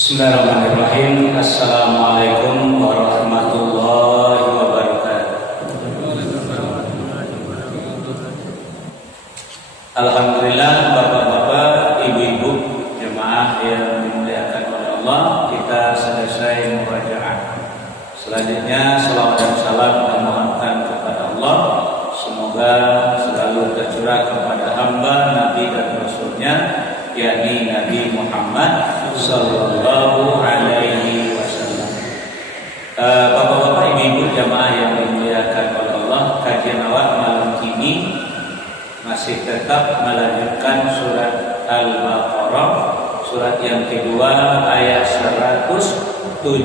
Bismillahirrahmanirrahim. Assalamualaikum warahmatullahi wabarakatuh. Alhamdulillah, bapak-bapak, ibu-ibu, jemaah yang dimuliakan oleh Allah, kita selesai murojaah. Selanjutnya salawat dan salam kita mohonkan kepada Allah. Semoga selalu tercurah kepada hamba, nabi dan rasulnya, yakni Nabi Muhammad Sallallahu Alaihi Wasallam. Bapak-bapak, ibu-ibu, jamaah yang dimuliakan oleh Allah, kajian awal malam ini masih tetap melanjutkan surat Al-Baqarah, surat yang kedua ayat 177.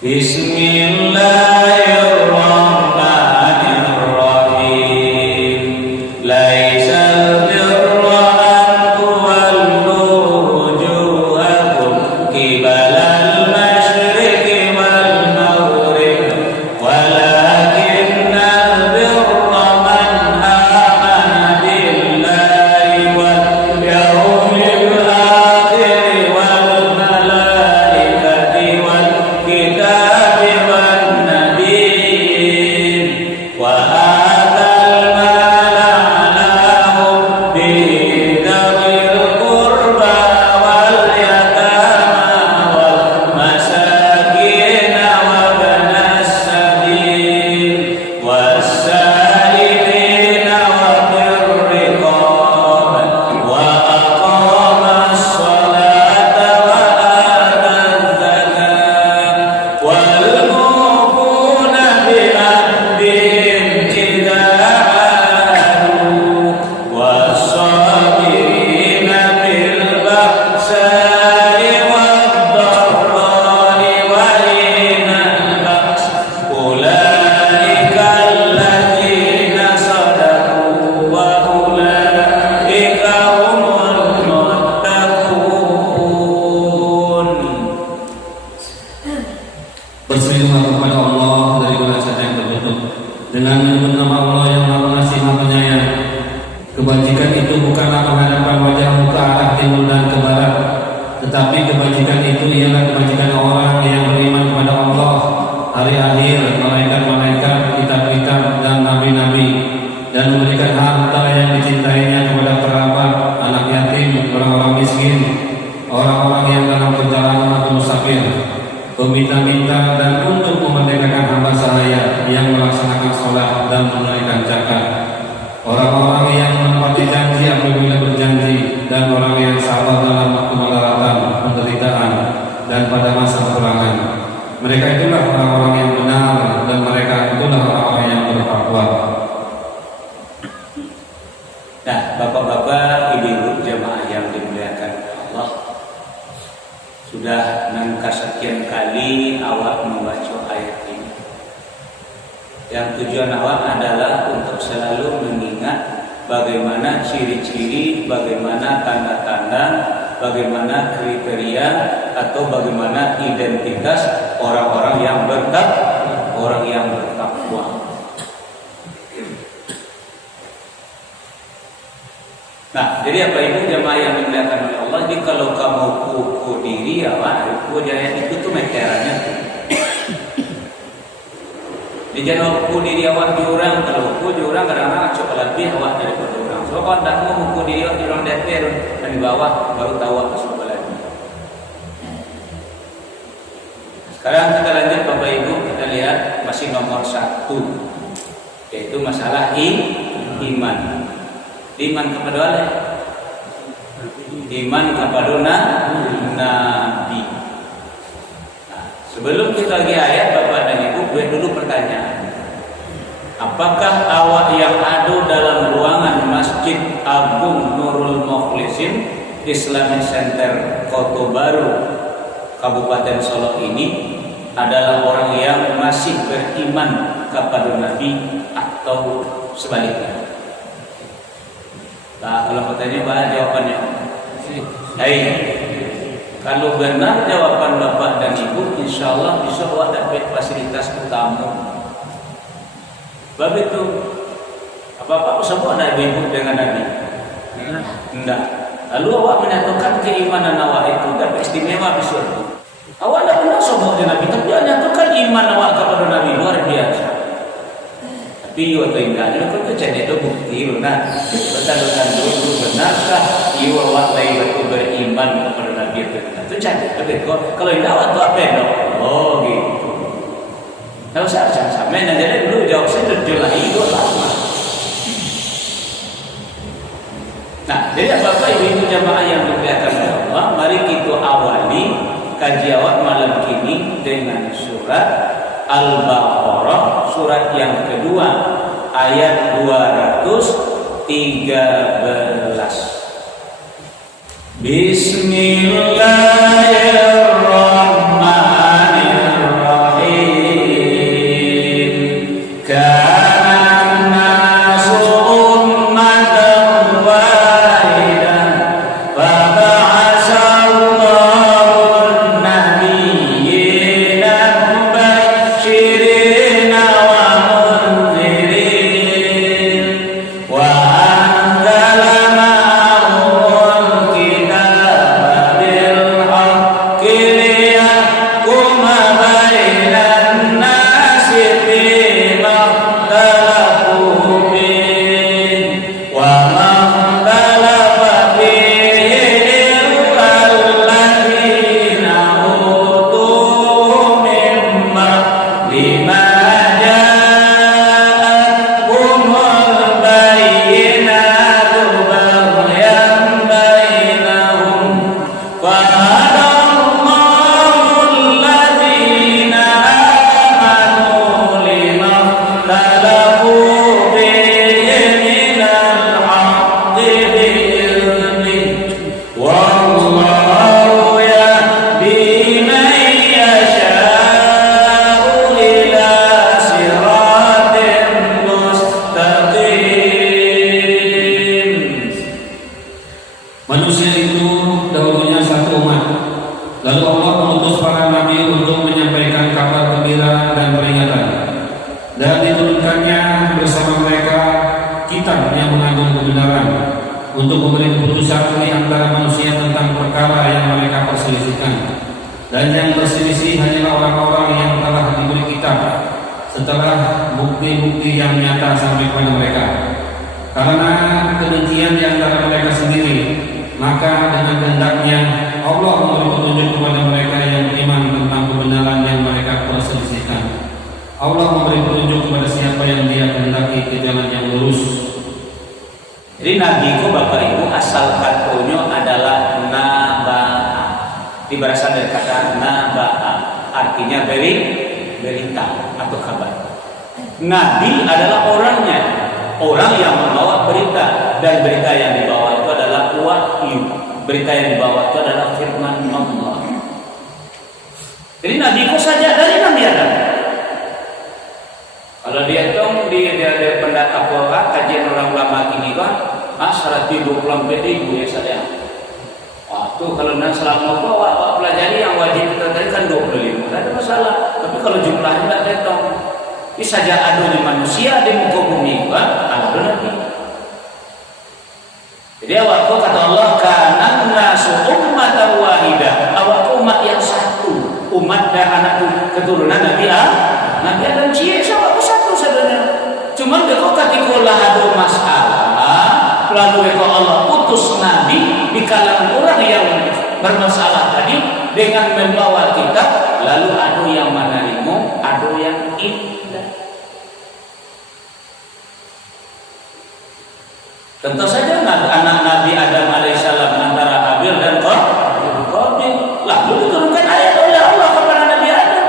Bismillahirrahmanirrahim. Laisal birra an tuwallu wujuhakum qibalal masyriqi wal maghrib, walakinnal birra man amana billahi wal yawmil akhir wal malaikati wal kitabi wan nabiyyin wa berselingkuh kepada Allah dari bahasa yang tertutup dengan menyebut nama Allah yang Maha Pengasih Maha Penyayang. Kebajikan itu bukanlah menghadapkan wajah ke arah timur dan ke barat, tetapi kebajikan itu ialah kebajikan orang yang beriman kepada Allah, hari akhir, malaikat-malaikat, kitab-kitab dan nabi-nabi, dan memberikan harta yang dicintainya kepada kerabat, anak yatim, orang-orang miskin, orang-orang yang dalam perjalanan atau musafir, peminta-minta, dan untuk memerdekakan hamba sahaya yang melaksanakan sholat dan menunaikan zakat, orang-orang yang menepati janji apabila berjanji, dan orang yang sabar dalam kemelaratan, penderitaan, dan pada masa peperangan. Mereka itulah orang-orang yang benar, dan mereka itulah orang-orang yang bertakwa. Nah, bapak-bapak, ibu-ibu, jemaah yang dimuliakan Allah, sudah kesekian kali awak membaca ayat ini. Yang tujuan awak adalah untuk selalu mengingat bagaimana ciri-ciri, bagaimana tanda-tanda, bagaimana kriteria atau bagaimana identitas orang-orang yang bertakwa. Nah, jadi apa ibu jemaah yang dimuliakan oleh Allah, jadi kalau kamu kuku diri ya wah, kuku jaya itu tuh meterannya tuh. Di jangan kuku diri awak jurang, kalau kuku jurang kadang-kadang cocok lebih awak daripada orang. So kalau tak mau kuku diri awak jurang deter dan di bawah baru tahu apa soal lagi. Sekarang kita lanjut Bapak Ibu, kita lihat masih nomor 1, yaitu masalah iman. Iman kepada Allah, iman kepada Nabi. Nah, sebelum kita lagi ayat Bapak dan Ibu, buat dulu pertanyaan. Apakah awak yang ada dalam ruangan Masjid Agung Nurul Mukhlisin Islamic Center Kota Baru Kabupaten Solo ini adalah orang yang masih beriman kepada Nabi atau sebaliknya? Nah, kalau katanya banyak jawabannya. Hai, kalau benar jawaban Bapak dan Ibu, insya Allah bisa awak dapat fasilitas utama. Sebab itu, apa-apa semua ada ibu dengan Nabi? Enggak. Lalu awak menyatakan keimanan awak itu dapat istimewa di surga. Awak tidak pernah sombong dengan Nabi, tapi menyatakan iman awak kepada Nabi luar biasa. Tapi awak tinggal, kalau itu jadi itu bukti, nah, betul-betul dulu benarkah awak itu beriman kepada Nabi itu? Itu jadi. Tapi kalau tidak awak itu apa dong? Oh gitu. Tidak usah sampai nanti dulu jawab saya terjelah itu lama. Nah, jadi Bapak Ibu jamaah yang dimuliakan oleh Allah, mari kita awali kaji awak malam ini dengan surat Al-Baqarah, surat yang kedua, ayat 213. Bismillahirrahmanirrahim. Untuk memberi keputusan di antara manusia tentang perkara yang mereka perselisihkan, dan yang berselisih hanyalah orang-orang yang telah diberi kitab setelah bukti-bukti yang nyata sampai kepada mereka. Karena kedengkian di antara mereka sendiri, maka dengan kehendaknya Allah memberi petunjuk kepada mereka yang beriman tentang kebenaran yang mereka perselisihkan. Allah memberi petunjuk kepada siapa yang Dia kehendaki ke jalan yang lurus. Jadi Nabi ku Bapak Ibu asal katanya adalah naba'a. Berasal dari kata naba'a, artinya berita atau kabar. Nabi adalah orangnya, orang yang membawa berita, dan berita yang dibawa itu adalah wahyu. Berita yang dibawa itu adalah firman Allah. Jadi Nabi ku saja dari Nabi Adam. Kalau dia hitung di pendapat kajian orang ulama kini kan 120 ribu ya saya. Waktu kalau dan selama awak pelajari yang wajib kita tadi kan 25, tidak ada masalah. Tapi kalau jumlahnya tidak hitung, ini saja ada di manusia di muka bumi kan ada nanti. Jadi awak kata Allah kana nasu ummatan wahidah. Awak umat yang satu, umat dan anak keturunan Nabi Adam cie sama satu sebenarnya. Cuma kalau ketika ada masalah, lalu Allah utus Nabi di kalangan orang yang bermasalah tadi dengan membawa kitab, lalu ada yang menerima, ada yang tidak. Tentu saja anak Nabi Adam alaihissalam antara Habil dan Qabil, lalu diturunkan ayat oleh Allah kepada Nabi Adam.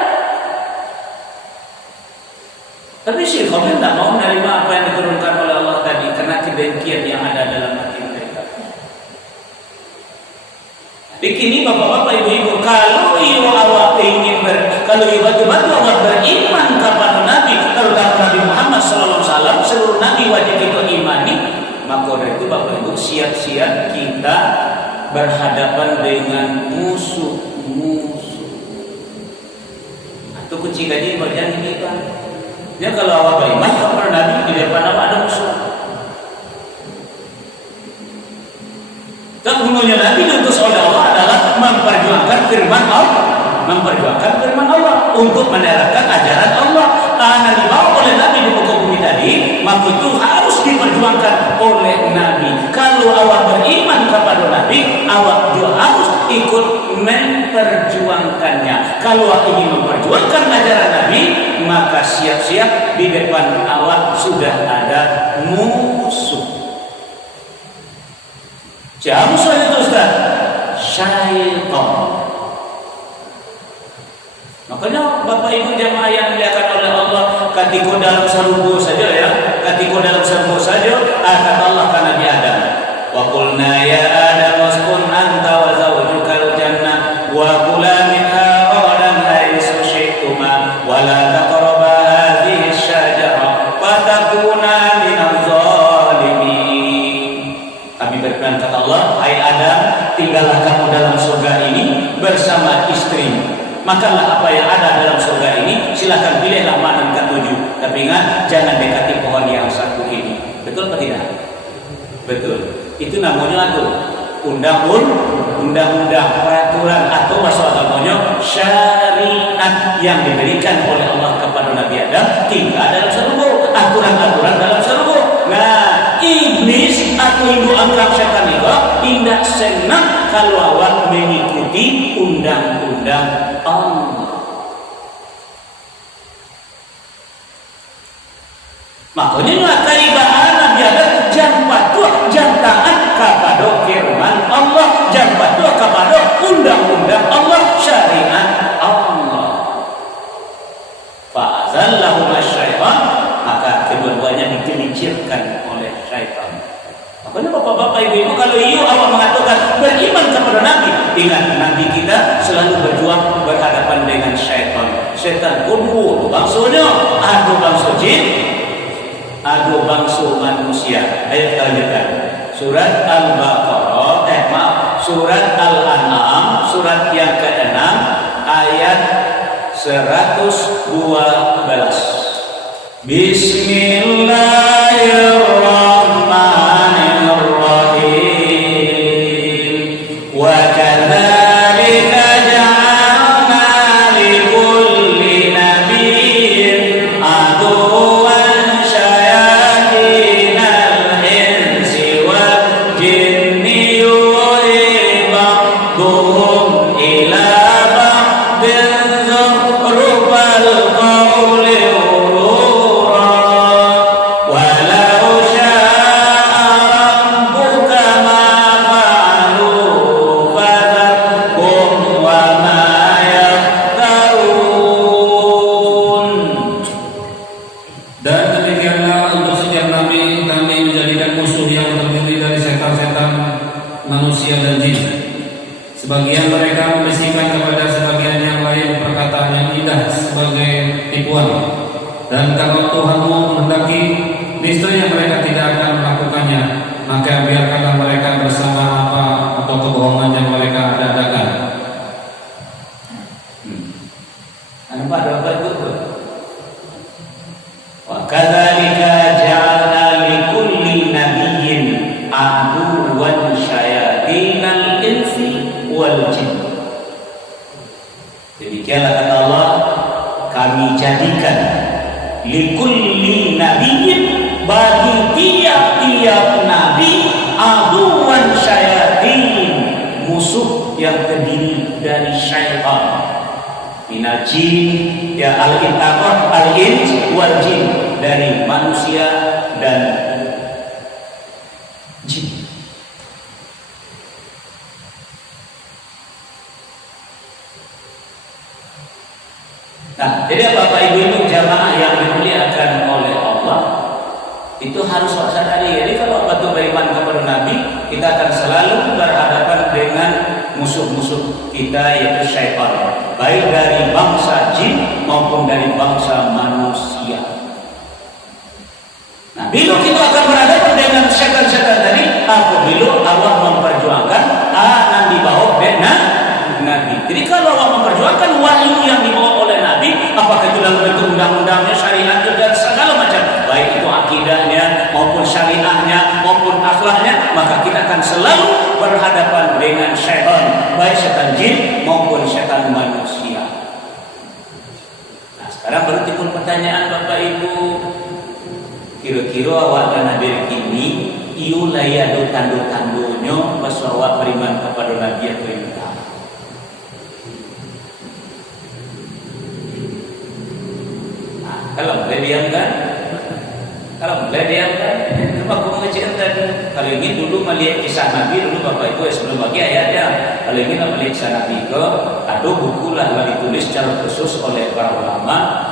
Tapi si Qabil tidak mau menerima apa yang diturunkan oleh Allah tadi karena kedengkian yang ada dalam hati mereka. Begini bapak-bapak, ibu-ibu, kalau awak ingin kalau batu-batu awak beriman kepada Nabi, terutama Nabi Muhammad SAW, seluruh Nabi wajib kita imani, maka dari itu bapak ibu siap-siap kita berhadapan dengan musuh-musuh. Atau kucing gaji berjanji kita. Ya kalau awak beriman kepada Nabi, di depan awak ada musuh. Tak Sesungguhnya Nabi diutus oleh Allah adalah memperjuangkan firman Allah untuk menerapkan ajaran Allah. Karena dibawa oleh Nabi di muka bumi tadi, maka itu harus diperjuangkan oleh Nabi. Kalau awak beriman kepada Nabi, awak juga harus ikut memperjuangkannya. Kalau awak ingin memperjuangkan ajaran Nabi, maka siap-siap di depan awak sudah ada musuh. Siapa musuh itu, Ustaz? Syaitan. Makanya Bapak Ibu jamaah yang dimuliakan oleh Allah, ketika dalam sarunggu saja kata Allah ke Nabi Adam, wa qulna ya Adam uskun anta wa zawjukal jannah wa kula minha ragadan haythu syi'tuma wa la taqraba hadhihi asy-syajarah fatakuna minadh dhalimin. Kami berfirman kata Allah, hai Adam, tinggallah kamu dalam surga ini bersama istrimu. Makanlah apa yang ada dalam surga ini, silakan pilihlah mana yang ketujuh. Tapi ingat, jangan dekati pohon yang satu ini. Betul atau tidak? Betul. Itu namanya undang-undang, peraturan atau bahasa agamanya syariat yang diberikan oleh Allah kepada Nabi Adam. Tinggal dalam surga, aturan-aturan dalam surga. Nah, iblis atau ibu angkat setan itu tidak senang kalau awak mengikuti undang-undang Allah. Makanya lakai bahan Nabi Adam jangan patuh, jangan taat kepada firman Allah, jangan patuh kepada undang-undang Allah, syariat Allah. Fa'azallahu masyaitan, maka kedua-duanya digelincirkan oleh syaitan. Makanya bapak-bapak, ibu-ibu, kalau awak mengatakan beriman kepada Nabi, ingat Nabi kita selalu berjuang berhadapan dengan syaitan. Syaitan kudu bangsanya, ada bangsa jin, ada bangsa manusia. Ayo kita lanjutkan. Surat Al-Baqarah, Surat Al-An'am, surat yang ke-6 ayat 112. Bismillahirrahmanirrahim. Wa kadzalika ja'alna likulli nabiyyin aduwwan syayatinal insi wal jinni yuhi ba'duhum ila ba'din zukhrufal qawli manusia dan jin. Sebagian mereka membisikkan kepada sebagian yang lain perkataan yang indah sebagai tipuan. Dan kalau Tuhanmu menghendaki, niscaya mereka tidak akan melakukannya. Maka biarkanlah mereka bersama apa atau kebohongan yang mereka adakan. Nampak ada itu? Wa kadzalika ja'alna likulli nabiyyin aduwwan syayatinal insi wal jin. Demikianlah kata Allah, kami jadikan likulli nabiyyin, bagi tiap-tiap nabi, aduwwan syayatin, musuh yang terdiri dari syaitan. Minal jin, ya al-intaqad al-ins wal jin, dari manusia dan jin. Nah, jadi Bapak Ibu jamaah yang dimuliakan oleh Allah, itu harus sadari. Jadi kalau batu beriman kepada Nabi, kita akan selalu berhadapan dengan musuh-musuh kita, yaitu syaitan, baik dari bangsa jin maupun dari bangsa manusia. Nah, bila kita akan berhadapan dengan syaitan-syaitan tadi, apabila Allah memperjuangkan anak dibawa dengan Nabi. Jadi kalau Allah memperjuangkan wahyu yang dibawa oleh Nabi, apakah itu dalam bentuk undang-undangnya, syariatnya, dan segala macam, baik itu akidahnya maupun syariahnya maupun akhlaknya, maka kita akan selalu berhadapan Nah, sekarang baru timbul pertanyaan Bapak Ibu, kira-kira awak dan nabi kini iu layadu tandu-tandunyo pas awak beriman kepada Nabi atau tidak? Nah, kalau boleh diamkan, cuma aku mengecek tadi. Kalau ingin dulu melihat kisah Nabi dulu Bapak Ibu sebelum bagi ayatnya. Kalau ingin melihat kisah Nabi ke, ada buku lah yang ditulis secara khusus oleh para ulama.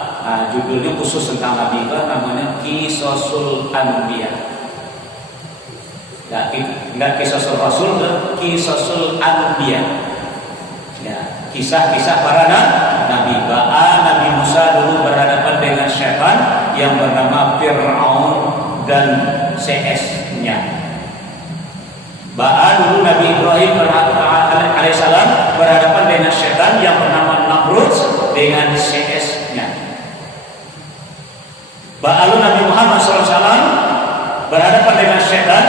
Judulnya khusus tentang Nabi ke, namanya Qisasul Anbiya. Enggak Qisasul Rasul, Qisasul Anbiya. Ya, kisah-kisah para nabi. Nabi Musa dulu berhadapan dengan syaitan yang bernama Fir'aun dan CS-nya. Dulu Nabi Ibrahim alaihissalam berhadapan dengan syaitan yang bernama Namrud dengan CS-nya. Lalu Nabi Muhammad SAW berhadapan dengan syaitan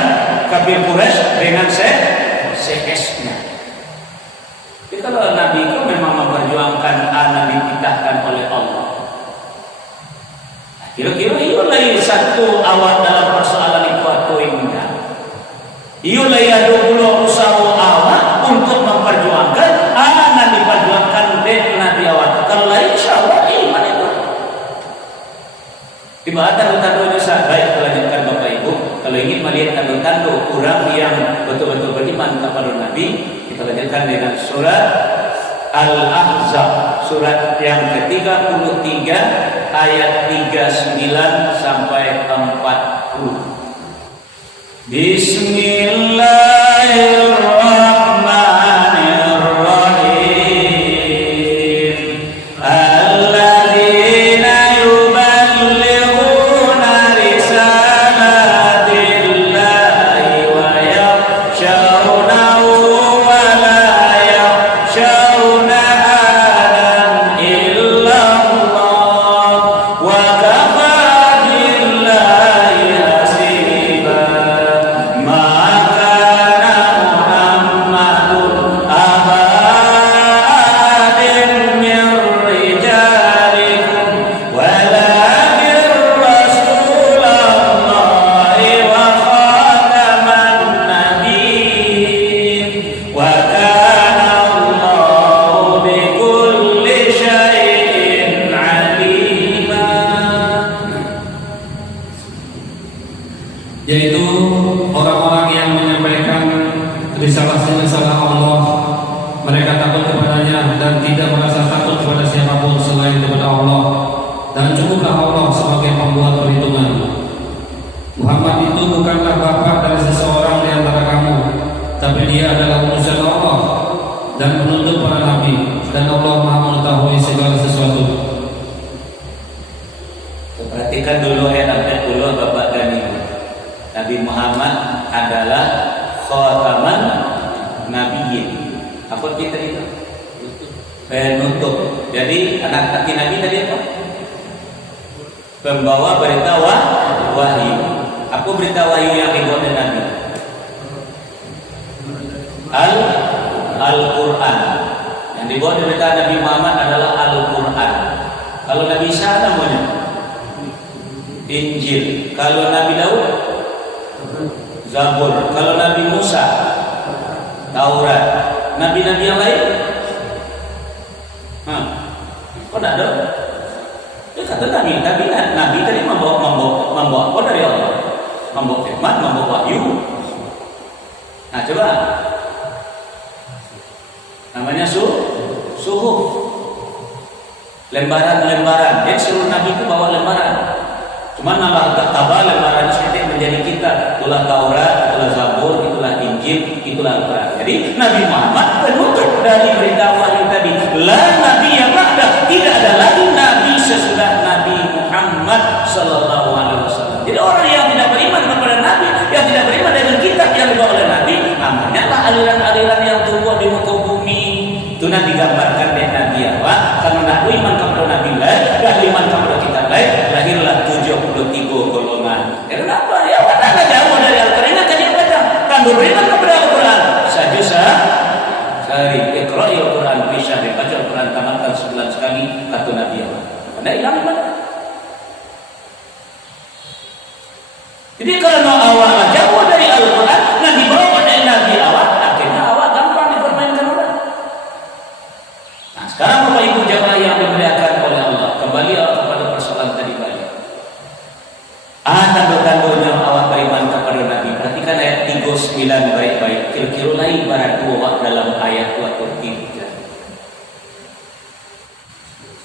kafir Quraisy dengan CS-nya. Jadi kalau Nabi itu memang memperjuangkan anak dititahkan oleh Allah. Kira-kira itulah satu awal dalam persoalan itu atau indah. Itulah yang dulu usaha awal untuk memperjuangkan anak diperjuangkan oleh Nabi awal. Kalau lain insya Allah iman itu. Di bawah tanda-tanda saya baik melanjutkan Bapak Ibu. Kalau ingin melihat tanda-tanda orang yang betul-betul beriman kepada Nabi, kita lanjutkan dengan surat Al-Ahzab, surat yang ke-33 ayat 39 sampai 40. Bismillahirrahmanirrahim. Alladzina yuballighuna risalatillahi wa yakhshawnahu wa la yakhshawna ahadan illa Allah wa kafa billahi hasiba. Ma kana Muhammadun aba ahadin min rijalikum walakin Rasulallahi wa khataman nabiyyin wa kana Allahu bikulli syai'in alima. Yaitu orang-orang yang menyampaikan risalah Allah, mereka takut kepadanya dan tidak merasa takut kepada siapapun selain kepada Allah, dan cukuplah Allah sebagai pembuat perhitungan. Muhammad itu bukanlah bapa dari seseorang di antara kamu, tapi dia adalah utusan Allah dan penuntut para nabi, dan Allah Maha mengetahui segala sesuatu. Perhatikan dulu ayat dulu Bapak dan Ibu. Nabi Muhammad adalah khataman nabiyyin. Apa kita itu? Penutup. Jadi anak kaki Nabi tadi apa? Pembawa berita wahyu. Apa berita wahyu yang dibawa oleh Nabi? Al-Quran. Yang dibawa oleh Nabi Muhammad adalah Al-Quran. Kalau Nabi Isa namanya Injil. Kalau Nabi Daud Zabur. Kalau Nabi Musa Taurat. Nabi-nabi yang lain? Kok tidak ada? Dia kata Nabi tadi membawa apa dari Allah? Membawa firman, membawa wahyu. Nah coba, namanya suhuf, lembaran-lembaran. Jadi seluruh Nabi itu bawa lembaran. Cuma Allah tabah lembaran itu menjadi kitab. Itulah Taurat, itulah Zabur, itulah Injil, itulah Al-Quran. Jadi Nabi Muhammad penutup dari berita wahyu tadi. La Nabi yang ada, tidak ada lagi Nabi sesudah Nabi Muhammad Sallallahu Alaihi Wasallam. Jadi orang yang tidak beriman kepada Nabi, yang tidak beriman dengan kitab yang dibawa oleh Nabi, namanya lah aliran-aliran yang tumbuh di muka bumi. Itu nanti digambarkan dengan Nabi awal. Kalau nak iman kepada Nabi lain, dah iman kepada kitab lain, lahirlah 73 golongan. Ya kenapa? Ya mana jauh dari Al-Quran kan yang baca. Kan beriman kepada Al-Quran. Sehari Iqra'i Al-Quran bisa baca Al-Quran tamatkan sebulan sekali kata Nabi awal. Tidak hilang ibadah. Jadi kalau awak jauh dari Al-Quran, nah dibawa dari Nabi awak, akhirnya awak gampang dipermainkan orang. Nah sekarang Bapak Ibu jamaah yang dimuliakan oleh Allah, kembali kepada persoalan tadi balik. Tanda-tandanya awak beriman kepada Nabi. Perhatikan ayat 39 baik-baik. Kira-kira lain barang awak dalam ayat 23.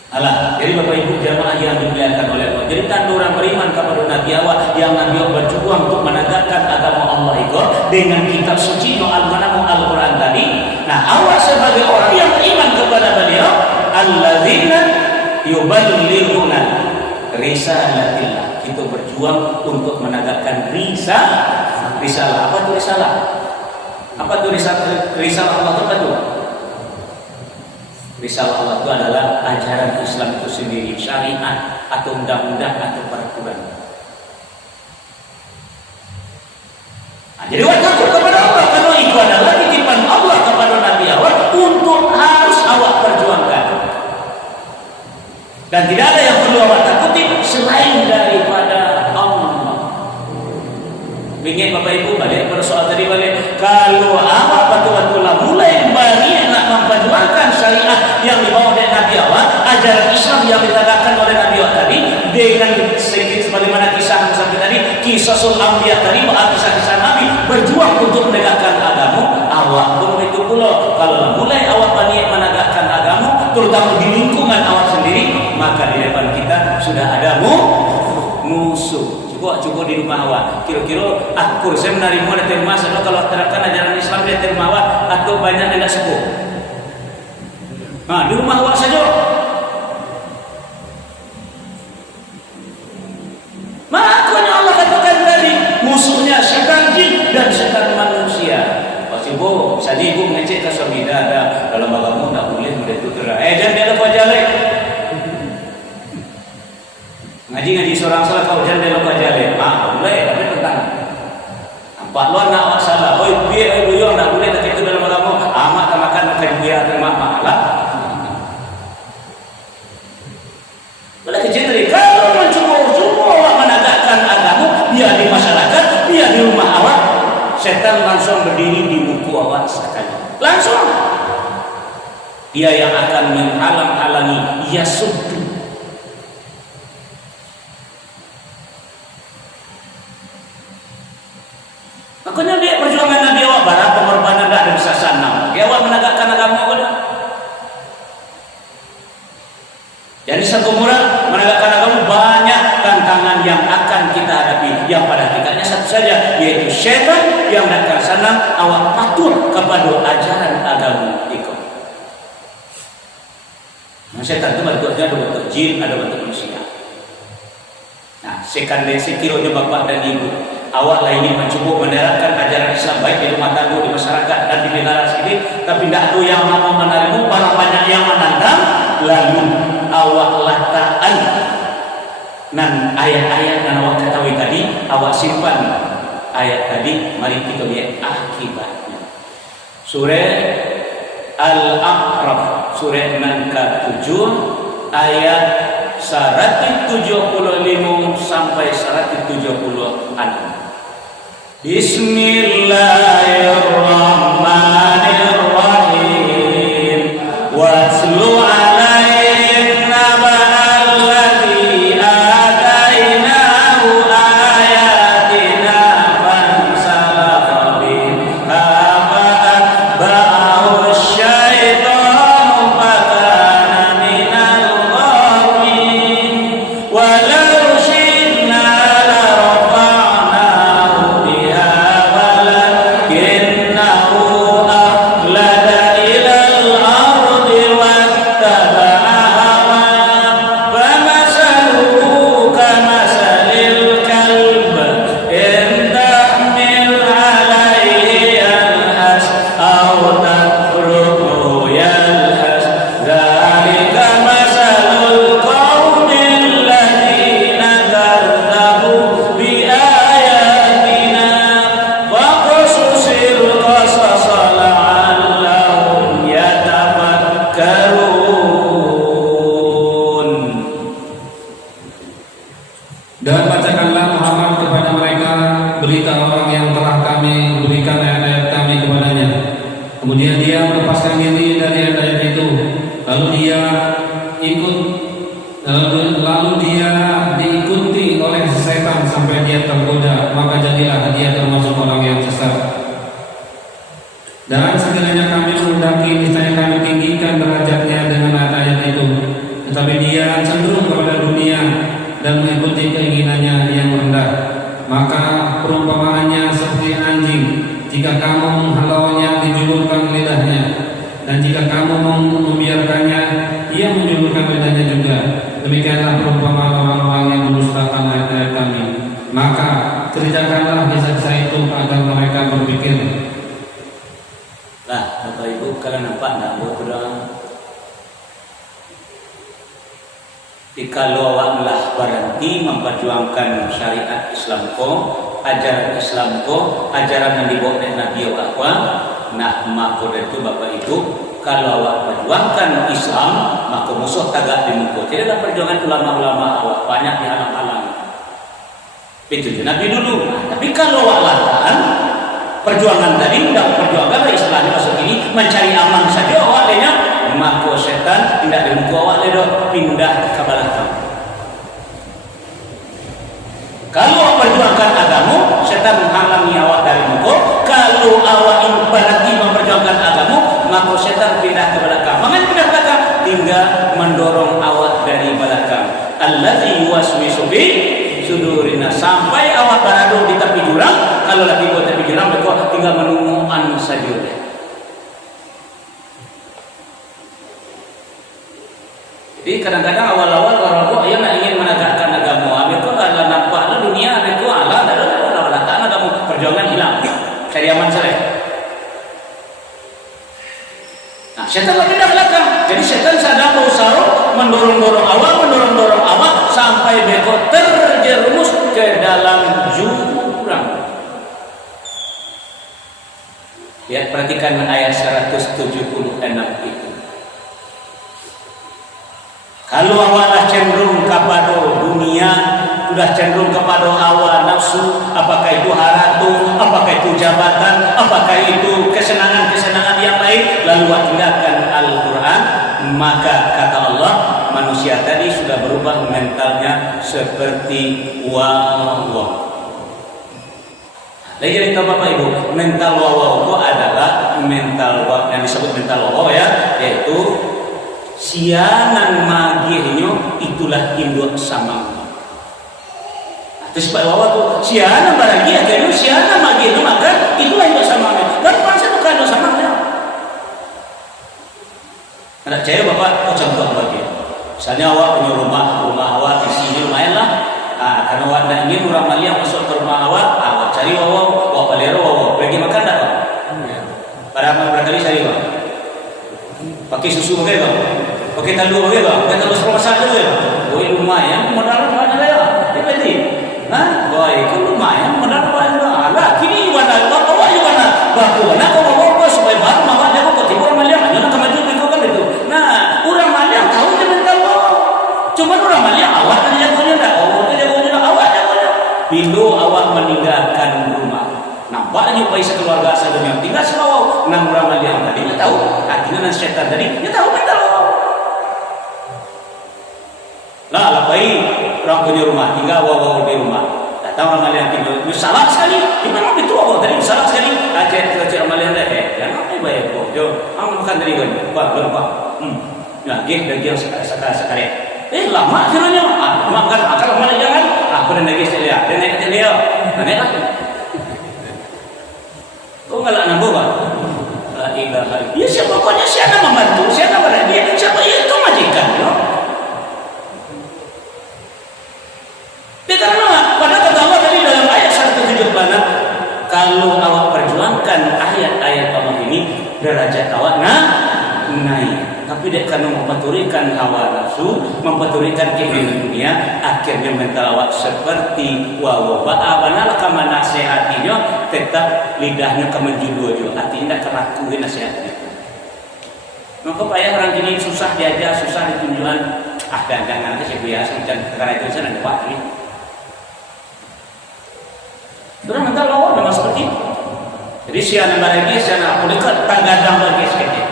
Alah, jadi Bapak Ibu jamaah yang dimuliakan oleh Allah. Jadi tanda orang beriman kepada Nabi awak yang Nabi awak berjuang untuk menegakkan agama Allah itu dengan kitab suci Al-Quran tadi. Nah, awak sebagai orang yang beriman kepada beliau, alladzina yuballighuna risalatillah. Kita berjuang untuk menegakkan risalah. Apa itu risalah? Apa itu risalah Allah itu apa itu? Risalah Allah itu adalah ajaran Islam itu sendiri, syariat atau undang-undang atau peraturan. Nah, jadi takut kepada Allah karena itu adalah titipan Allah kepada Nabi awak untuk harus awak perjuangkan. Dan tidak ada yang perlu awak takuti selain daripada Allah. Ingin Bapak Ibu balik pada soal tadi balik. Kalau awak betul-betul mulai balik nak memperjuangkan syariat yang dibawa oleh Nabi awak, ajaran Islam yang ditegakkan oleh Nabi awak tadi, dengan sedikit sebagaimana kisah sampai tadi, Qisasul Anbiya tadi, kisah-kisah Nabi berjuang untuk menegakkan agama, awak pun itu pula. Kalau mulai awak balik menegakkan agama, terutama di lingkungan awak sendiri, maka di depan kita sudah ada musuh. Cukup di rumah awak. Kira-kira akur saya menerima dan terima sebab kalau terapkan ajaran Islam dia terima awak atau banyak tidak sepuh. Nah, di rumah awak saja. Makanya Allah katakan tadi musuhnya setan jin dan setan manusia. Ibu, saya ibu mengecek ke suami dah. Kalau bagamu tak boleh itu terang. Jangan dia lupa jalan. Ngaji seorang salah kau jangan dia lupa jalan. Boleh, tapi tentang. Empat luar nak awak salah. Biar buyong tak boleh tak itu dalam agama. Amat tak makan makan biar terima malah. Boleh kecil dari kalau mencoba awak menegakkan agama, biar di masyarakat, biar di rumah awak. Setan langsung berdiri di muka awak sekali. Langsung. Dia yang akan menghalang-halangi. Yasuddu. Makanya dia perjuangan Nabi awak barang pengorbanan dah bisa sana. Dia awak menegakkan agama awak. Jadi sekumura menegakkan agama banyak tantangan yang akan kita hadapi. Yang pada hakikatnya satu saja, yaitu syaitan yang nak sana awak patuh kepada ajaran agama itu. Nah, syaitan itu bentuknya ada bentuk jin, ada bentuk manusia. Nah, sekiranya bapak dan ibu awak lah ini mencoba menerapkan ajaran Islam baik di rumah tangga, di masyarakat dan di negara sendiri, tapi tidak ada yang mau menerima, barang banyak yang menantang, lalu awak lataan dan ayat-ayat yang awak ketahui tadi, awak simpan ayat tadi. Mari kita lihat akibatnya. Surah Al-A'raf, surah yang ke-7 ayat 175 sampai 176. Bismillahirrahmanirrahim. Watlu alaihim naba'al ladzi atainahu ayatina fansalakha minha fa'atba'ahu asyaitanu fakana minal ghawin. Walau syi'na la rafa'nahu biha lalu dia diikuti oleh setan sampai dia tergoda, maka jadilah dia termasuk orang yang sesat. Dan sekiranya kami menghendaki, niscaya kami tinggikan derajatnya dengan ayat itu, tetapi dia cenderung kepada dunia dan mengikuti keinginannya yang rendah. Maka perumpamaannya seperti anjing, jika kamu menghalaunya dijulurkan lidahnya, dan jika kamu membiarkannya, ia menjulurkan lidahnya juga. Demikianlah perumpamaan orang-orang yang mendustakan ayat-ayat kami. Maka kerjakanlah kisah itu agar mereka berpikir. Nah, Bapak Ibu, kalian nampak tak berdoa? Kalau awaklah berhenti memperjuangkan syariat Islam ko, ajaran Islam ko, ajaran yang dibawa oleh Nabi awak, nah maka itu Bapak Ibu, kalau awak perjuangkan Islam, maka musuh tagak di muka. Tidak ada perjuangan ulama-ulama awak banyak dihalang-halang. Itu Nabi dulu. Nah, tapi kalau awak lakukan perjuangan tadi, tidak perjuangan Islam masuk ini mencari aman saja awak lenya, maka setan tidak di muka awak ledo, pindah ke belakang. Kalau awak perjuangkan agama, setan menghalangi awak dari muka. Kalau awak berhenti memperjuangkan agama, maka setan pindah ke belakang. Makanya pindah ke belakang, tinggal mendorong awak dari belakang. Allazi yuwaswisu fi sudurina, sampai awak berada di tepi jurang. Kalau lagi buat tepi jurang, mereka tinggal menunggu anu saja. Jadi kadang-kadang awal-awal orang yang ingin menegakkan agama, mereka kalau nampaklah dunia, mereka Allah dan menegakkan agama, perjuangan hilang, cari aman saja. Nah, setan lagi dah belakang. Jadi setan sedang berusaha mendorong-dorong awak sampai mereka terjerumus ke dalam jurang. Lihat, perhatikan ayat 176 itu. Kalau awaklah cenderung kepada dunia, sudah cenderung kepada hawa nafsu, apakah itu haratu, apakah itu jabatan, apakah itu kesenangan-kesenangan yang lain, lalu tinggalkan Al-Quran, maka kata Allah, manusia tadi sudah berubah mentalnya seperti wawa. Jadi tahu Bapak Ibu, mental wawa itu adalah mental yang disebut mental wawa ya, yaitu sianan magihnya itulah induk sama. Terus Pak wawa tu sianan baragi akhirnya sianan magihnya maka itulah induk sama. Dan bangsa itu kan induk sama ya. Anak saya Bapak contoh bagi. Misalnya awak punya rumah awak di sini lumayan lah. Karena awak nak ingin orang Malaysia masuk ke rumah awak cari wawa, awak pelero wawa, pergi makan tak Pak? Berapa kali cari Pak? Pakai susu pakai Pak? Pakai telur pakai Pak? Pakai telur sepuluh masak dulu ya? Oh lumayan, modal banyak ya? Dia berarti? Nah, boy, itu lumayan, modal banyak lah. Kini mana awak juga nak baku, nak kau bawa supaya baru mawar dia kau timbul Malaysia, jangan kemaju itu kan itu. Nah, orang Malaysia tahu dia mental awak. Cuma orang Malaysia awak kan jagonya dah. Oh, dia jagonya dah awak jagonya. Bila awak meninggalkan rumah, nampaknya upaya sekeluarga sahaja tinggal selawau. Enam orang Malaysia tadi dia tahu, akhirnya nan setan tadi dia tahu mental awak. Lah, lapai orang punya rumah tinggal awak di rumah. Datang orang Malaysia tinggal, salah sekali. Memang itu awak tadi salah sekali. Aceh Malaysia dah. Jangan apa bayar kau. Jo, kamu makan tadi kan? Pak. Nah, dia sekali. Lama kiranya. Makan akal Malaysia kan? Aku dah lagi selia. Dia naik dia. Naik lah. Kau enggak nambah Pak? La ilaha illallah. Ya siapa pokoknya siapa membantu, siapa pada dia, siapa itu majikan, no? Karena pada kata Allah tadi dalam ayat 176, kalau awak perjuangkan ayat-ayat Allah ini, derajat awak naik. Tapi dia karena memperturikan hawa nafsu, memperturikan keinginan dunia, akhirnya mental awak seperti wawa. Ba'abana kama nasihatinya, tetap lidahnya kemenjudu, artinya tidak kelakuin nasihatnya. Maka payah orang kini susah diajar, susah ditunjukkan. Jangan nanti saya biasa, karena itu saya nanti pak ini. Terus mental lawan memang seperti itu. Jadi siana barangnya siana aku dekat tanggadang bagi sekejap.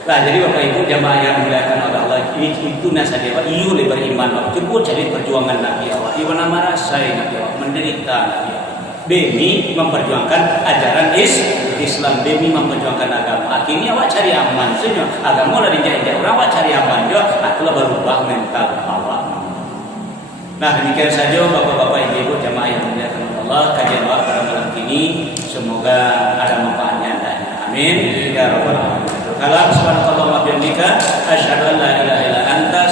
Nah, jadi Bapak Ibu jamaah yang dimuliakan oleh Allah, itu nasadia ieu le beriman Bapak. Jemput cari perjuangan Nabi Allah. Ieu nama rasai Nabi Allah, menderita Nabi Allah. Demi memperjuangkan ajaran Islam, demi memperjuangkan agama. Akhirnya awak cari aman saja. Agama udah dijajah orang, awak cari aman juga. Itulah berubah mental awak. Nah, demikian saja Bapak-bapak Ibu jamaah yang dimuliakan Allah, kajian awak pada malam ini semoga ada manfaatnya dan amin ya rabbal alamin. Subhanallah wa bihamdika asyhadu an la ilaha illa anta